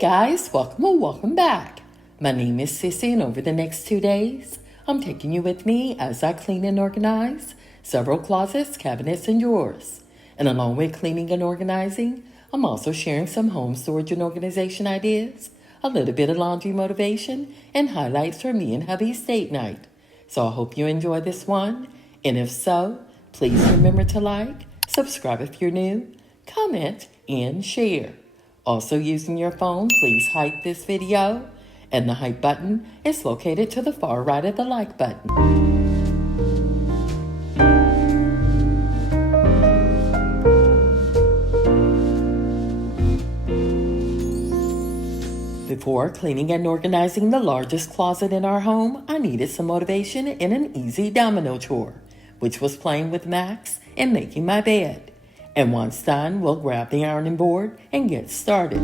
Guys, welcome back. My name is Sissy, and over the next 2 days, I'm taking you with me as I clean and organize several closets, cabinets, and drawers. And along with cleaning and organizing, I'm also sharing some home storage and organization ideas, a little bit of laundry motivation, and highlights for me and hubby's date night. So I hope you enjoy this one, and if so, please remember to like, subscribe if you're new, comment, and share. Also, using your phone, please hype this video, and the hype button is located to the far right of the like button. Before cleaning and organizing the largest closet in our home, I needed some motivation in an easy domino chore, which was playing with Max and making my bed. And once done, we'll grab the ironing board and get started.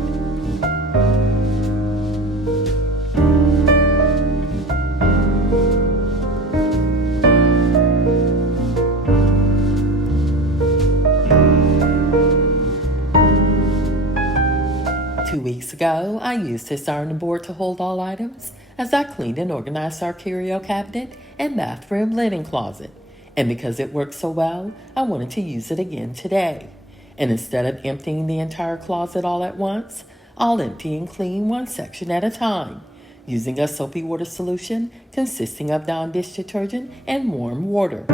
Two weeks ago, I used this ironing board to hold all items as I cleaned and organized our curio cabinet and bathroom linen closet. And because it worked so well, I wanted to use it again today. And instead of emptying the entire closet all at once, I'll empty and clean one section at a time, using a soapy water solution consisting of Dawn dish detergent and warm water.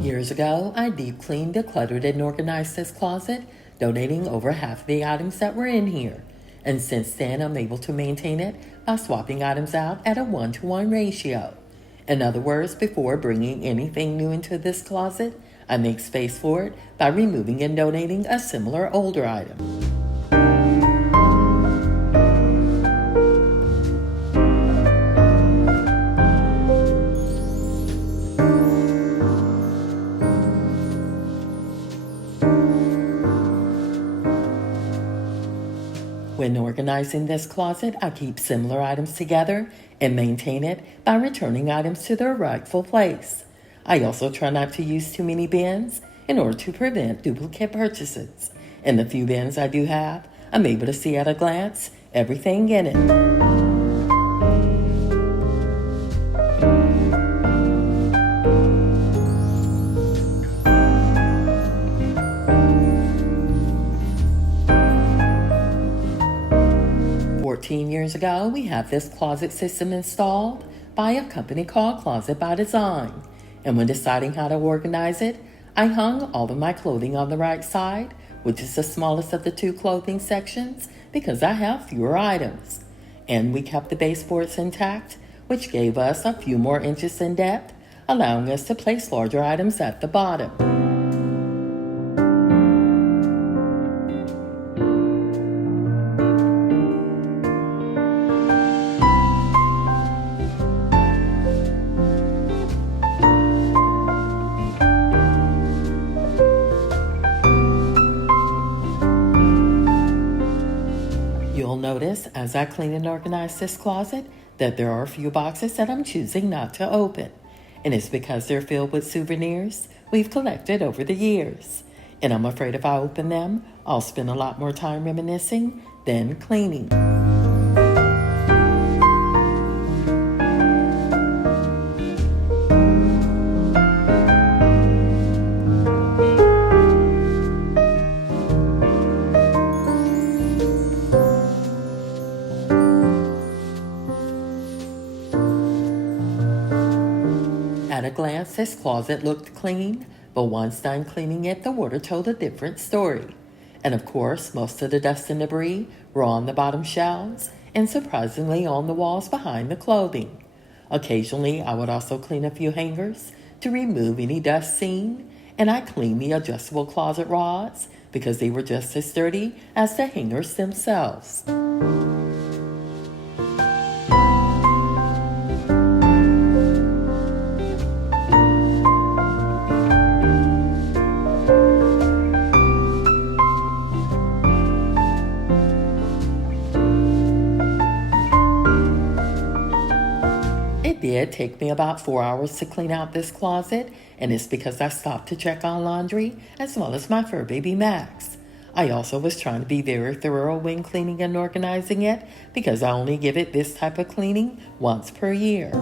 Years ago, I deep cleaned, decluttered, and organized this closet, donating over half of the items that were in here. And since then, I'm able to maintain it by swapping items out at a 1-to-1 ratio. In other words, before bringing anything new into this closet, I make space for it by removing and donating a similar older item. When organizing this closet, I keep similar items together and maintain it by returning items to their rightful place. I also try not to use too many bins in order to prevent duplicate purchases. And the few bins I do have, I'm able to see at a glance everything in it. 14 years ago, we have this closet system installed by a company called Closet by Design. And when deciding how to organize it, I hung all of my clothing on the right side, which is the smallest of the two clothing sections, because I have fewer items. And we kept the baseboards intact, which gave us a few more inches in depth, allowing us to place larger items at the bottom. You'll notice as I clean and organize this closet that there are a few boxes that I'm choosing not to open. And it's because they're filled with souvenirs we've collected over the years. And I'm afraid if I open them, I'll spend a lot more time reminiscing than cleaning. At a glance, this closet looked clean, but once done cleaning it, the water told a different story. And of course, most of the dust and debris were on the bottom shelves and surprisingly on the walls behind the clothing. Occasionally, I would also clean a few hangers to remove any dust seen, and I cleaned the adjustable closet rods because they were just as dirty as the hangers themselves. did take me about 4 hours to clean out this closet, and it's because I stopped to check on laundry as well as my fur baby Max. I also was trying to be very thorough when cleaning and organizing it because I only give it this type of cleaning once per year.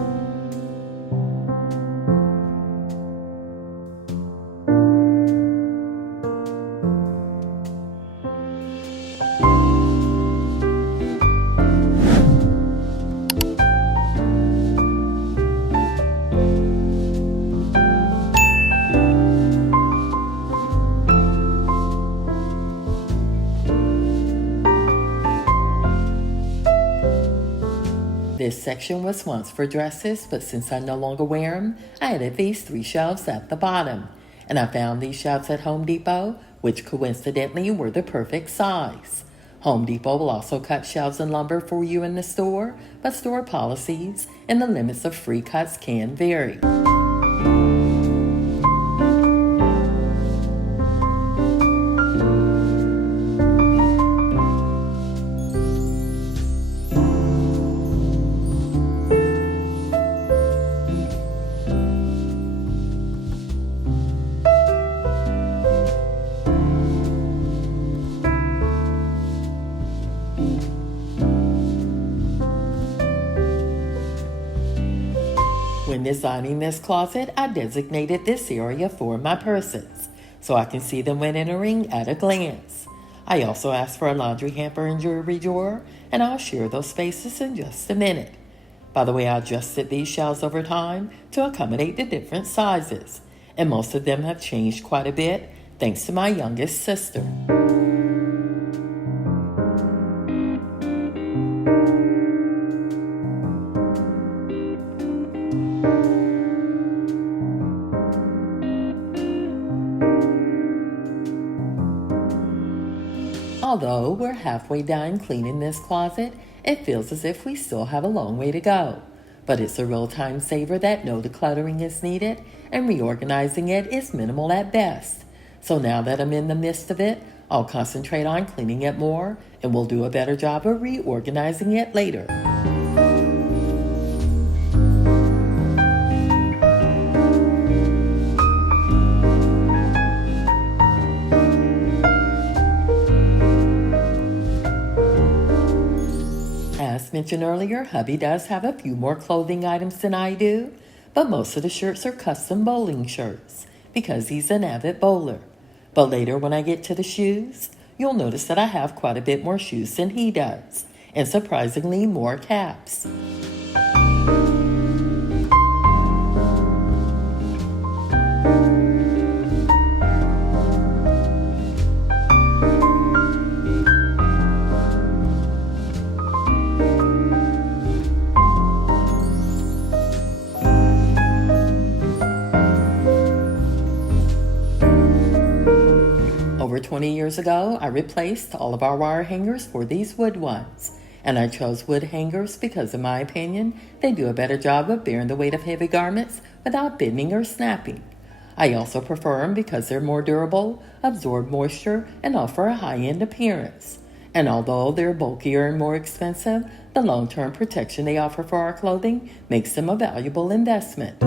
This section was once for dresses, but since I no longer wear them, I added these 3 shelves at the bottom. And I found these shelves at Home Depot, which coincidentally were the perfect size. Home Depot will also cut shelves and lumber for you in the store, but store policies and the limits of free cuts can vary. When designing this closet, I designated this area for my purses, so I can see them when entering at a glance. I also asked for a laundry hamper and jewelry drawer, and I'll share those spaces in just a minute. By the way, I adjusted these shelves over time to accommodate the different sizes, and most of them have changed quite a bit thanks to my youngest sister. Although we're halfway done cleaning this closet, it feels as if we still have a long way to go. But it's a real time saver that no decluttering is needed, and reorganizing it is minimal at best. So now that I'm in the midst of it, I'll concentrate on cleaning it more, and we'll do a better job of reorganizing it later. As mentioned earlier, hubby does have a few more clothing items than I do, but most of the shirts are custom bowling shirts because he's an avid bowler. But later when I get to the shoes, you'll notice that I have quite a bit more shoes than he does, and surprisingly more caps. Over 20 years ago, I replaced all of our wire hangers for these wood ones. And I chose wood hangers because, in my opinion, they do a better job of bearing the weight of heavy garments without bending or snapping. I also prefer them because they're more durable, absorb moisture, and offer a high-end appearance. And although they're bulkier and more expensive, the long-term protection they offer for our clothing makes them a valuable investment.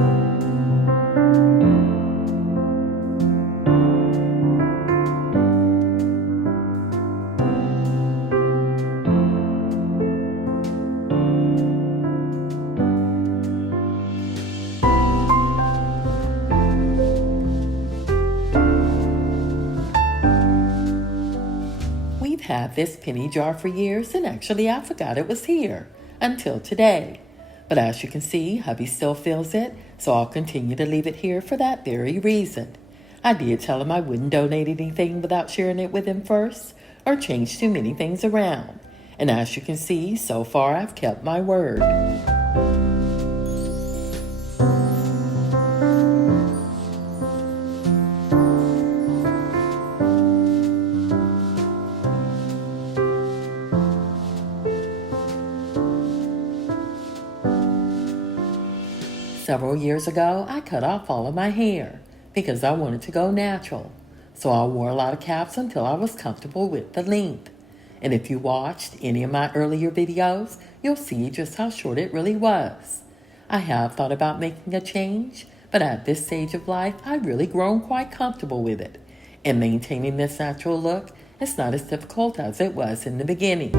We've had this penny jar for years, and actually I forgot it was here until today. But as you can see, hubby still feels it, so I'll continue to leave it here for that very reason. I did tell him I wouldn't donate anything without sharing it with him first, or change too many things around. And as you can see, so far I've kept my word. Several years ago, I cut off all of my hair because I wanted to go natural. So I wore a lot of caps until I was comfortable with the length. And if you watched any of my earlier videos, you'll see just how short it really was. I have thought about making a change, but at this stage of life, I've really grown quite comfortable with it. And maintaining this natural look is not as difficult as it was in the beginning.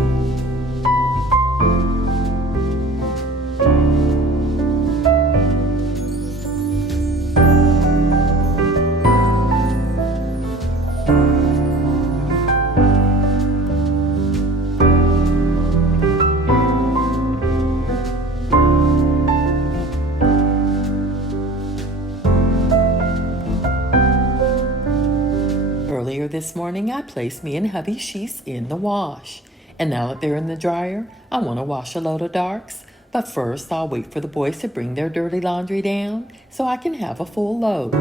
Earlier this morning, I placed me and hubby's sheets in the wash. And now that they're in the dryer, I want to wash a load of darks. But first, I'll wait for the boys to bring their dirty laundry down so I can have a full load.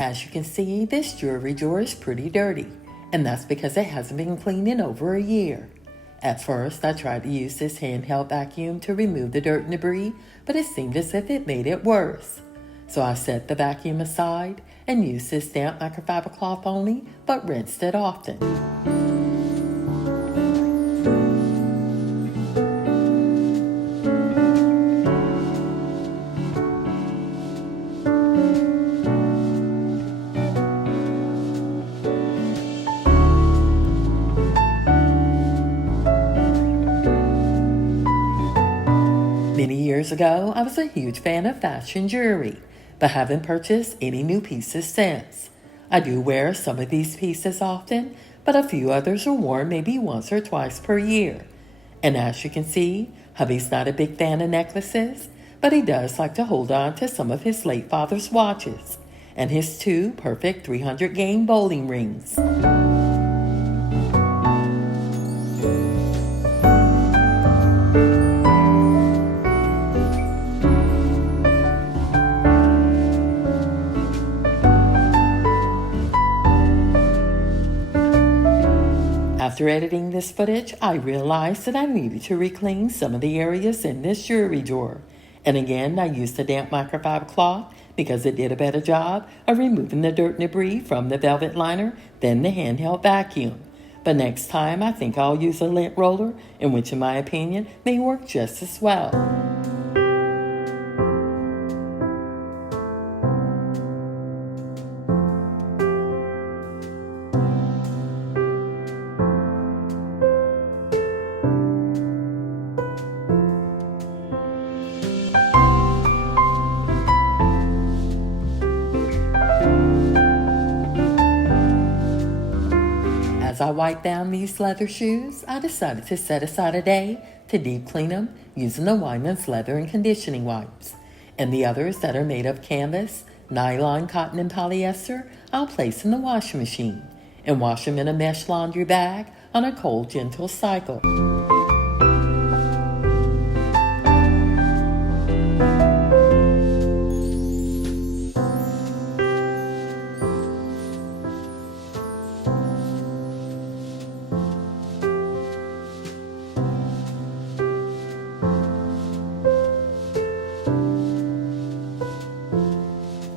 As you can see, this jewelry drawer is pretty dirty, and that's because it hasn't been cleaned in over a year. At first, I tried to use this handheld vacuum to remove the dirt and debris, but it seemed as if it made it worse. So I set the vacuum aside and used this damp microfiber cloth only, but rinsed it often. Many years ago, I was a huge fan of fashion jewelry, but haven't purchased any new pieces since. I do wear some of these pieces often, but a few others are worn maybe once or twice per year. And as you can see, hubby's not a big fan of necklaces, but he does like to hold on to some of his late father's watches and his 2 perfect 300-game bowling rings. After editing this footage, I realized that I needed to re-clean some of the areas in this jewelry drawer. And again, I used the damp microfiber cloth because it did a better job of removing the dirt and debris from the velvet liner than the handheld vacuum. But next time, I think I'll use a lint roller, in which in my opinion may work just as well. As I wipe down these leather shoes, I decided to set aside a day to deep clean them using the Wyman's leather and conditioning wipes. And the others that are made of canvas, nylon, cotton, and polyester, I'll place in the washing machine and wash them in a mesh laundry bag on a cold, gentle cycle.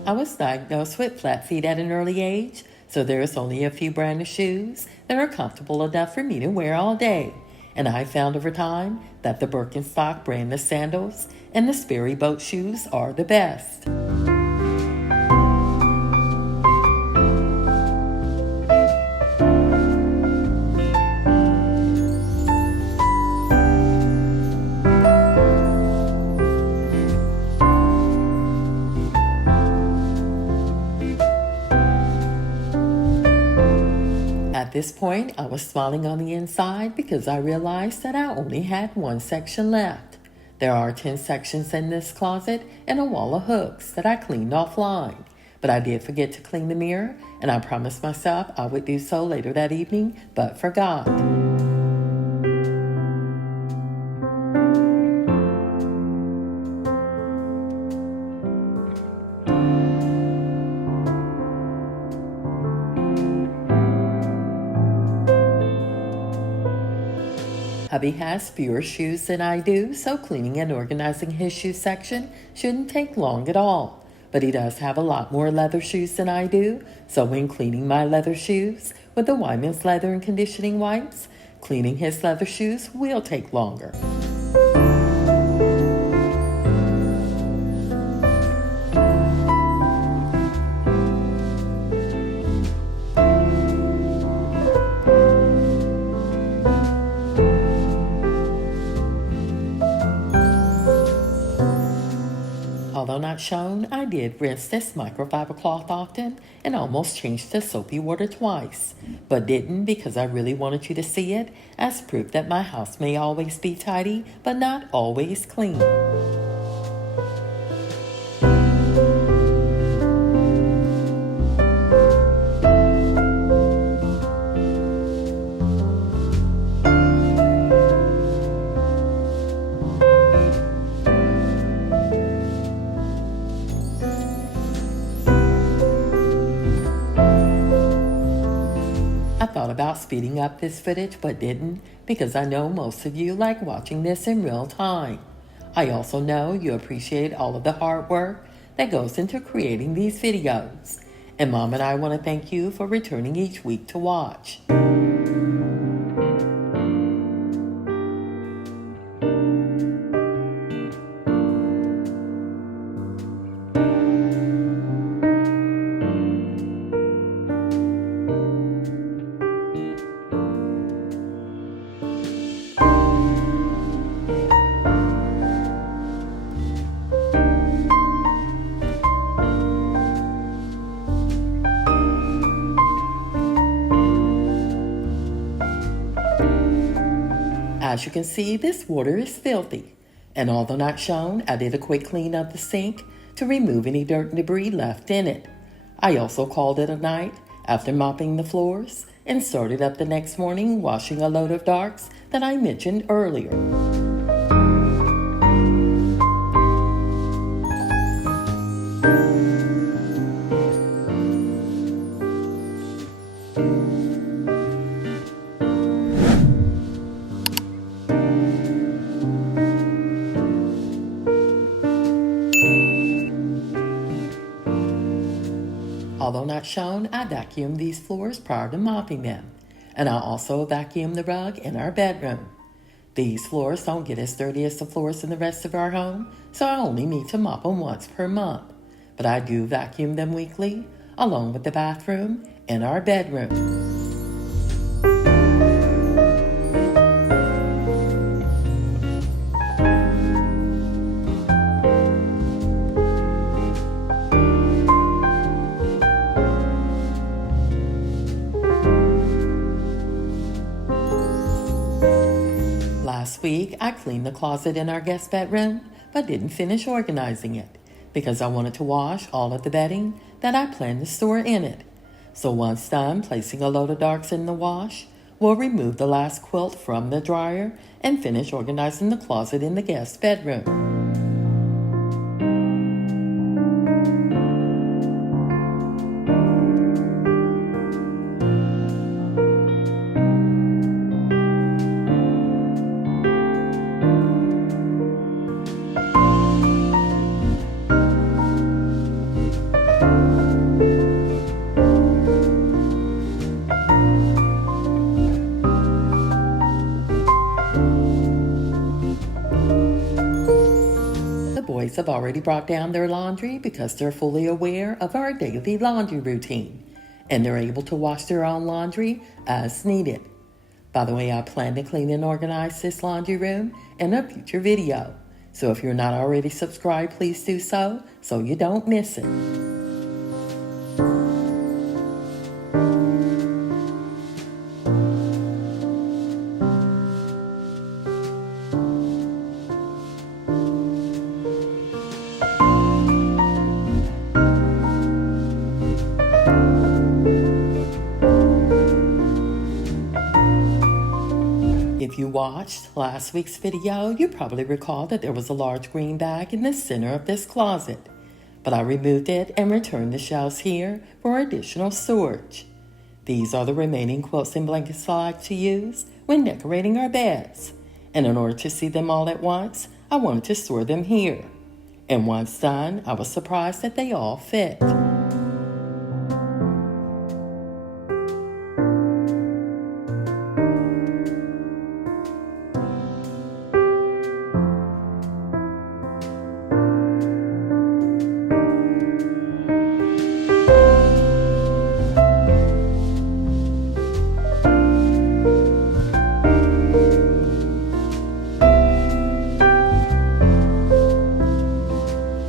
I was diagnosed with flat feet at an early age, so there's only a few brands of shoes that are comfortable enough for me to wear all day. And I found over time that the Birkenstock brand of sandals and the Sperry boat shoes are the best. At this point, I was smiling on the inside because I realized that I only had one section left. There are 10 sections in this closet and a wall of hooks that I cleaned offline. But I did forget to clean the mirror, and I promised myself I would do so later that evening, but forgot. Hubby has fewer shoes than I do, so cleaning and organizing his shoe section shouldn't take long at all. But he does have a lot more leather shoes than I do, so when cleaning my leather shoes with the Wyman's leather and conditioning wipes, cleaning his leather shoes will take longer. Although not shown, I did rinse this microfiber cloth often and almost changed to soapy water twice, but didn't because I really wanted you to see it as proof that my house may always be tidy, but not always clean. I thought about speeding up this footage but didn't because I know most of you like watching this in real time. I also know you appreciate all of the hard work that goes into creating these videos. And Mom and I want to thank you for returning each week to watch. As you can see, this water is filthy, and although not shown, I did a quick clean of the sink to remove any dirt and debris left in it. I also called it a night after mopping the floors and started up the next morning washing a load of darks that I mentioned earlier. Although not shown, I vacuumed these floors prior to mopping them, and I also vacuumed the rug in our bedroom. These floors don't get as dirty as the floors in the rest of our home, so I only need to mop them once per month. But I do vacuum them weekly, along with the bathroom and our bedroom. Last week, I cleaned the closet in our guest bedroom, but didn't finish organizing it because I wanted to wash all of the bedding that I planned to store in it. So once done placing a load of darks in the wash, we'll remove the last quilt from the dryer and finish organizing the closet in the guest bedroom. Boys have already brought down their laundry because they're fully aware of our daily laundry routine, and they're able to wash their own laundry as needed. By the way, I plan to clean and organize this laundry room in a future video, so if you're not already subscribed, please do so you don't miss it. If you watched last week's video, you probably recall that there was a large green bag in the center of this closet, but I removed it and returned the shelves here for additional storage. These are the remaining quilts and blankets I like to use when decorating our beds, And in order to see them all at once, I wanted to store them here. And once done, I was surprised that they all fit.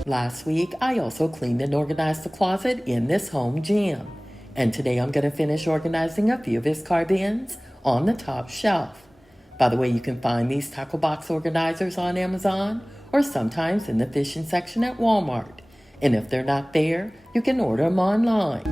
Last week, I also cleaned and organized the closet in this home gym. And today I'm going to finish organizing a few of his carbons on the top shelf. By the way, you can find these tackle box organizers on Amazon or sometimes in the fishing section at Walmart. And if they're not there, you can order them online.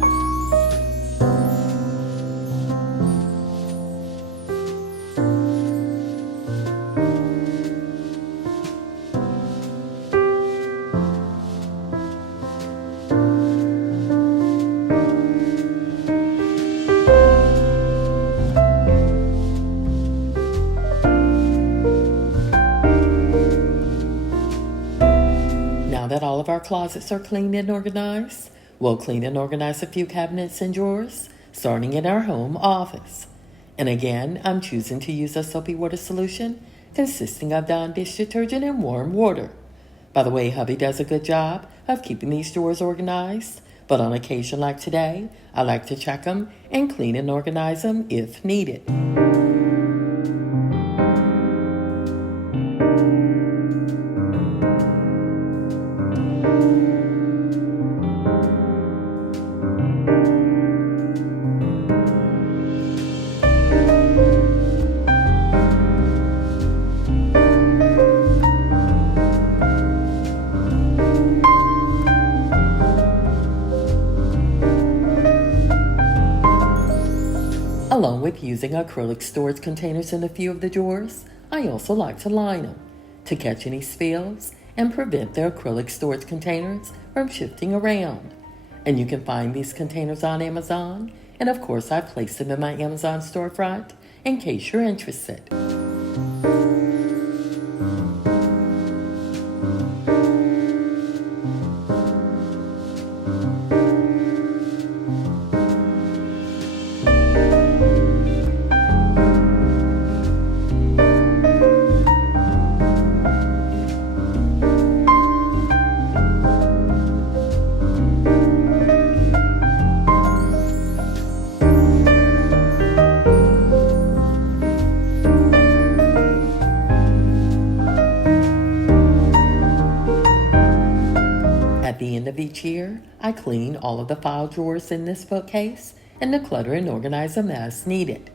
Now that all of our closets are cleaned and organized, we'll clean and organize a few cabinets and drawers, starting in our home office. And again, I'm choosing to use a soapy water solution consisting of Dawn dish detergent and warm water. By the way, hubby does a good job of keeping these drawers organized, but on occasion like today, I like to check them and clean and organize them if needed. Along with using acrylic storage containers in a few of the drawers, I also like to line them to catch any spills and prevent the acrylic storage containers from shifting around. And you can find these containers on Amazon, and of course I've placed them in my Amazon storefront in case you're interested. At the end of each year, I clean all of the file drawers in this bookcase and declutter and organize them as needed.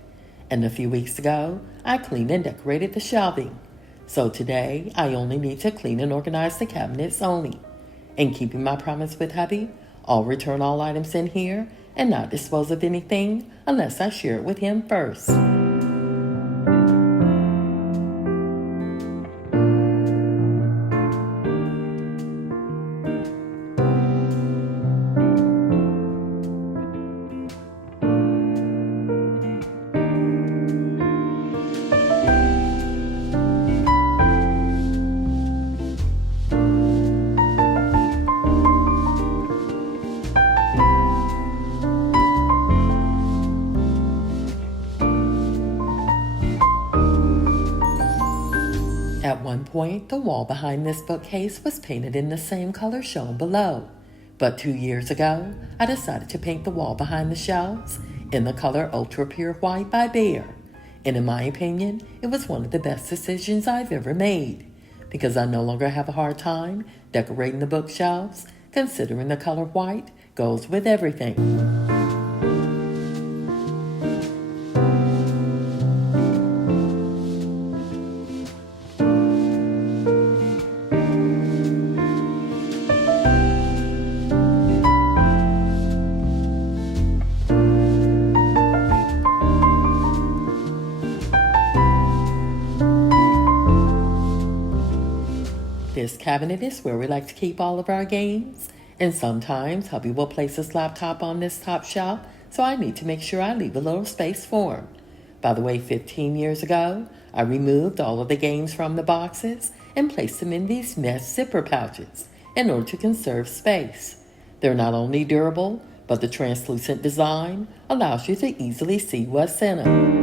And a few weeks ago, I cleaned and decorated the shelving. So today, I only need to clean and organize the cabinets only. And keeping my promise with hubby, I'll return all items in here and not dispose of anything unless I share it with him first. At one point, the wall behind this bookcase was painted in the same color shown below. But 2 years ago, I decided to paint the wall behind the shelves in the color Ultra Pure White by Behr. And in my opinion, it was one of the best decisions I've ever made, because I no longer have a hard time decorating the bookshelves, considering the color white goes with everything. This cabinet is where we like to keep all of our games, and sometimes hubby will place his laptop on this top shelf, so I need to make sure I leave a little space for him. By the way, 15 years ago, I removed all of the games from the boxes and placed them in these mesh zipper pouches in order to conserve space. They're not only durable, but the translucent design allows you to easily see what's in them.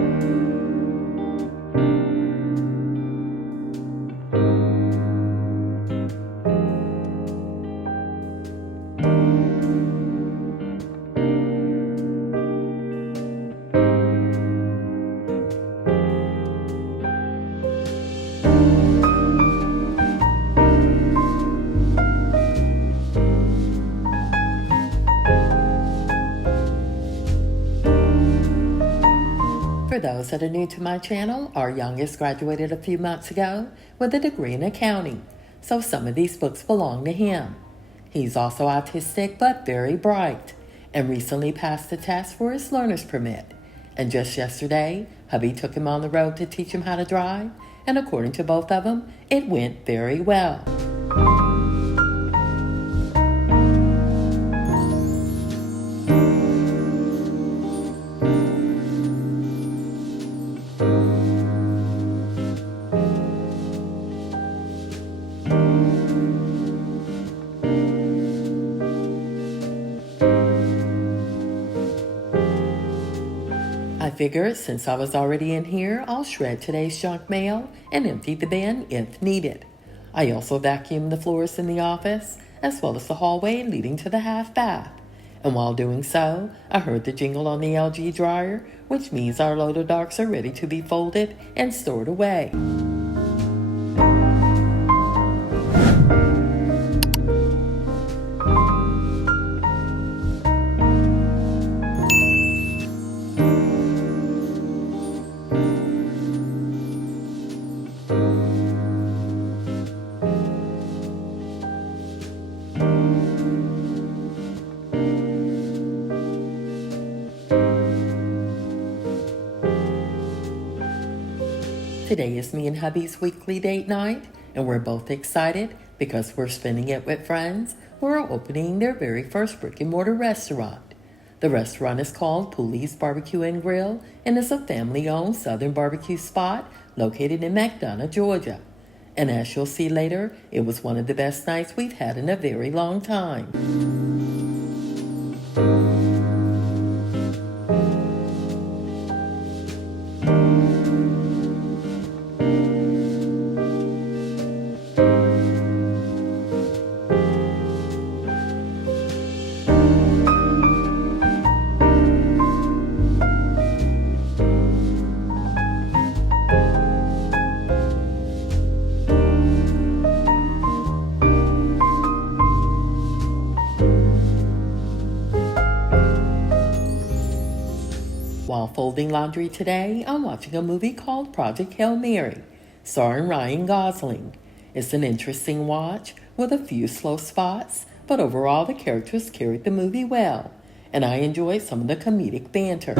For those that are new to my channel, our youngest graduated a few months ago with a degree in accounting, so some of these books belong to him. He's also autistic but very bright, and recently passed the test for his learner's permit. And just yesterday, hubby took him on the road to teach him how to drive, and according to both of them, it went very well. I figured since I was already in here, I'll shred today's junk mail and empty the bin if needed. I also vacuumed the floors in the office, as well as the hallway leading to the half bath. And while doing so, I heard the jingle on the LG dryer, which means our load of darks are ready to be folded and stored away. Today is me and hubby's weekly date night, and we're both excited because we're spending it with friends who are opening their very first brick-and-mortar restaurant. The restaurant is called Pooley's Barbecue and Grill and is a family-owned southern barbecue spot located in McDonough, Georgia. And as you'll see later, it was one of the best nights we've had in a very long time. While folding laundry today, I'm watching a movie called Project Hail Mary, starring Ryan Gosling. It's an interesting watch with a few slow spots, but overall the characters carried the movie well, and I enjoyed some of the comedic banter.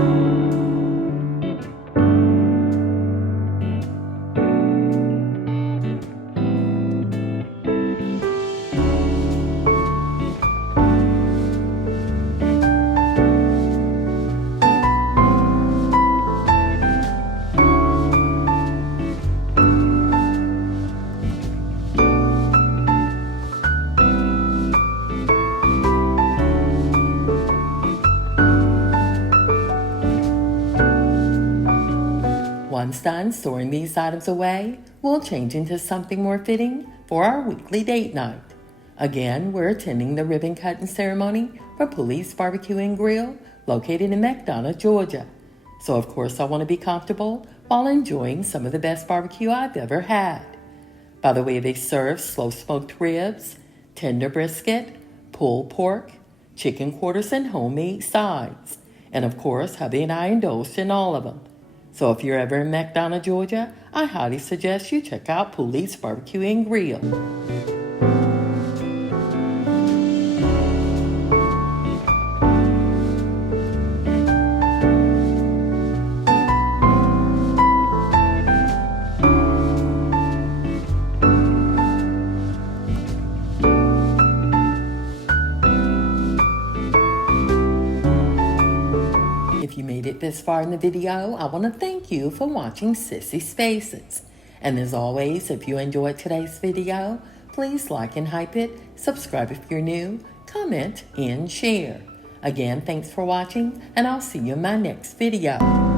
Once done storing these items away, we'll change into something more fitting for our weekly date night. Again, we're attending the ribbon cutting ceremony for Pooley's Barbecue and Grill, located in McDonough, Georgia. So of course I want to be comfortable while enjoying some of the best barbecue I've ever had. By the way, they serve slow smoked ribs, tender brisket, pulled pork, chicken quarters, and homemade sides. And of course, hubby and I indulged in all of them. So if you're ever in McDonough, Georgia, I highly suggest you check out Pooley's Barbecue and Grill. If If you made it this far in the video, I want to thank you for watching Sissy Spaces. And as always, if you enjoyed today's video, please like and hype it, subscribe if you're new, comment, and share. Again, thanks for watching, and I'll see you in my next video.